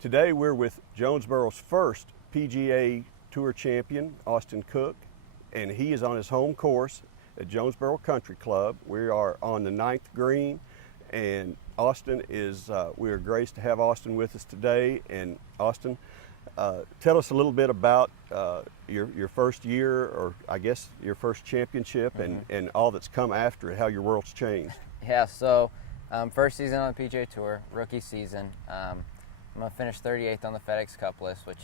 Today we're with Jonesboro's first PGA Tour champion, Austin Cook, and he is on his home course at Jonesboro Country Club. We are on the 9th green, and Austin is, we are graced to have Austin with us today. And Austin, tell us a little bit about your first year, or I guess your first championship, and all that's come after it, how your world's changed. Yeah, so first season on the PGA Tour, rookie season. I'm going to finish 38th on the FedEx Cup list, which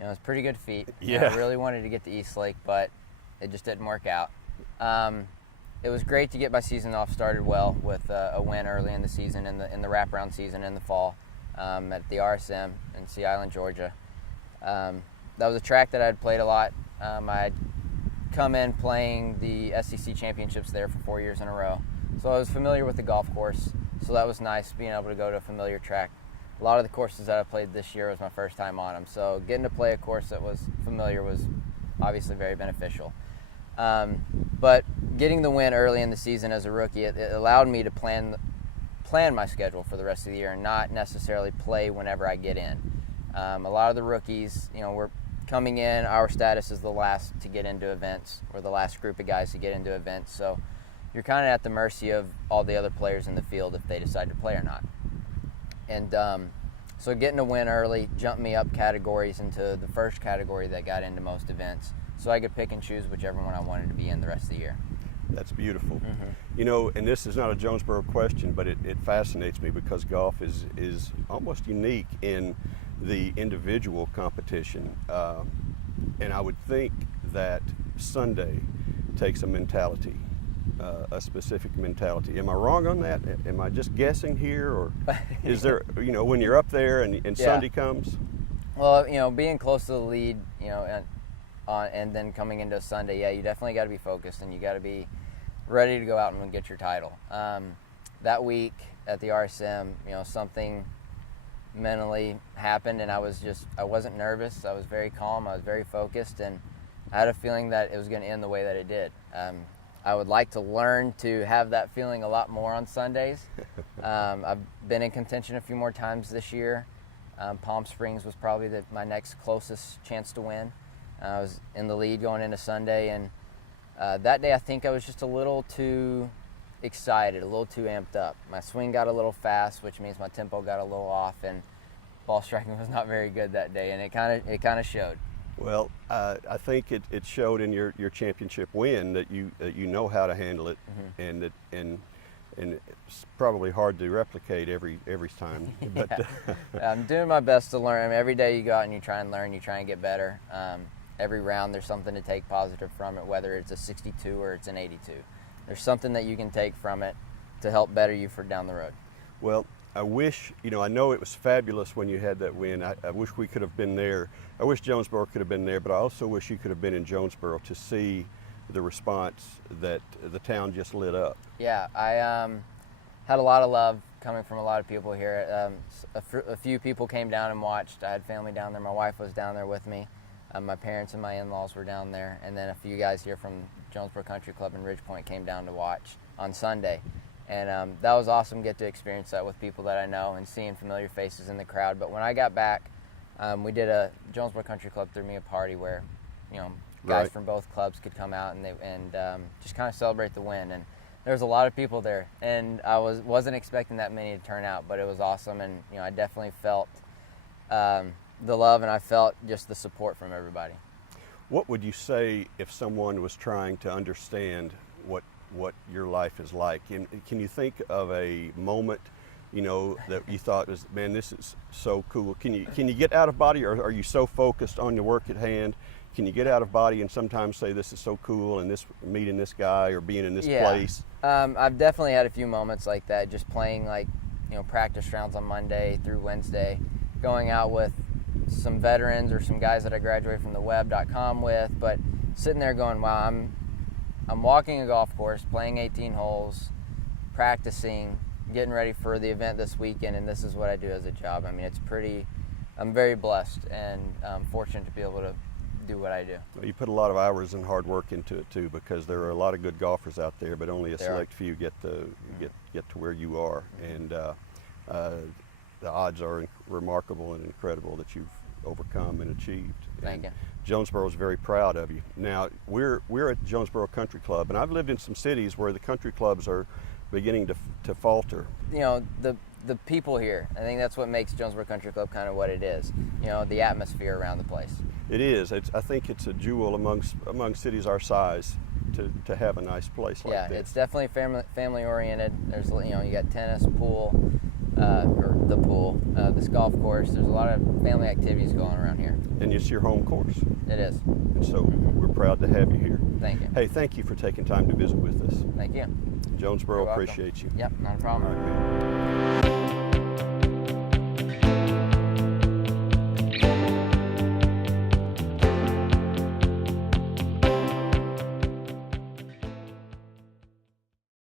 is a pretty good feat. Yeah. I really wanted to get to East Lake, but it just didn't work out. It was great to get my season off started well with a win early in the season, in the wraparound season in the fall at the RSM in Sea Island, Georgia. That was a track that I'd played a lot. I'd come in playing the SEC championships there for 4 years in a row. So I was familiar with the golf course, so that was nice being able to go to a familiar track. A lot of the courses that I played this year was my first time on them, so getting to play a course that was familiar was obviously very beneficial. But getting the win early in the season as a rookie, it allowed me to plan my schedule for the rest of the year and not necessarily play whenever I get in. A lot of the rookies, we're coming in, our status is the last to get into events. We're the last group of guys to get into events, so you're kind of at the mercy of all the other players in the field if they decide to play or not. And so getting a win early jumped me up categories into the first category that got into most events, so I could pick and choose whichever one I wanted to be in the rest of the year. That's beautiful. And this is not a Jonesboro question, but it fascinates me because golf is almost unique in the individual competition. And I would think that Sunday takes a mentality, a specific mentality. Am I wrong on that? Am I just guessing here, or is there, when you're up there and Yeah. Sunday comes? Well, being close to the lead, and then coming into a Sunday, yeah, you definitely got to be focused and you got to be ready to go out and get your title. That week at the RSM, something mentally happened, and I wasn't nervous. I was very calm. I was very focused, and I had a feeling that it was going to end the way that it did. I would like to learn to have that feeling a lot more on Sundays. I've been in contention a few more times this year. Palm Springs was probably my next closest chance to win. I was in the lead going into Sunday, and that day I think I was just a little too excited, a little too amped up. My swing got a little fast, which means my tempo got a little off, and ball striking was not very good that day, and it kind of showed. Well, I think it showed in your championship win that you know how to handle it, and it's probably hard to replicate every time. But I'm doing my best to learn. I mean, every day you go out and you try and learn, you try and get better. Every round there's something to take positive from it, whether it's a 62 or it's an 82. There's something that you can take from it to help better you for down the road. Well, I wish, I know it was fabulous when you had that win. I wish we could have been there. I wish Jonesboro could have been there, but I also wish you could have been in Jonesboro to see the response that the town just lit up. Yeah, I had a lot of love coming from a lot of people here. A few people came down and watched. I had family down there. My wife was down there with me. My parents and my in-laws were down there. And then a few guys here from Jonesboro Country Club in Ridgepoint came down to watch on Sunday. And that was awesome to get to experience that with people that I know and seeing familiar faces in the crowd. But when I got back, Jonesboro Country Club threw me a party where, guys from both clubs could come out and just kind of celebrate the win. And there was a lot of people there, and I wasn't expecting that many to turn out, but it was awesome. And I definitely felt the love, and I felt just the support from everybody. What would you say if someone was trying to understand what your life is like? And can you think of a moment, that you thought was, man, this is so cool? Can you get out of body, or are you so focused on your work at hand? Can you get out of body and sometimes say, this is so cool, and meeting this guy or being in this place? I've definitely had a few moments like that, just playing practice rounds on Monday through Wednesday, going out with some veterans or some guys that I graduated from the web.com with, but sitting there going, wow, I'm walking a golf course, playing 18 holes, practicing, getting ready for the event this weekend, and this is what I do as a job. I mean, I'm very blessed and fortunate to be able to do what I do. Well, you put a lot of hours and hard work into it too, because there are a lot of good golfers out there, but only a select few get to where you are. And the odds are remarkable and incredible that you've overcome and achieved. Thank you. Jonesboro is very proud of you. Now, we're at Jonesboro Country Club, and I've lived in some cities where the country clubs are beginning to falter. You know, the people here, I think that's what makes Jonesboro Country Club kind of what it is. You know, the atmosphere around the place. It is. I think it's a jewel among cities our size to have a nice place like this. Yeah, it's definitely family oriented. There's, you know, you got tennis, pool, or the pool, this golf course. There's a lot of family activities going around here. And it's your home course. It is. And so we're proud to have you here. Thank you. Hey, thank you for taking time to visit with us. Thank you. Jonesboro You're welcome. appreciates you. Yep, not a All problem. right, man.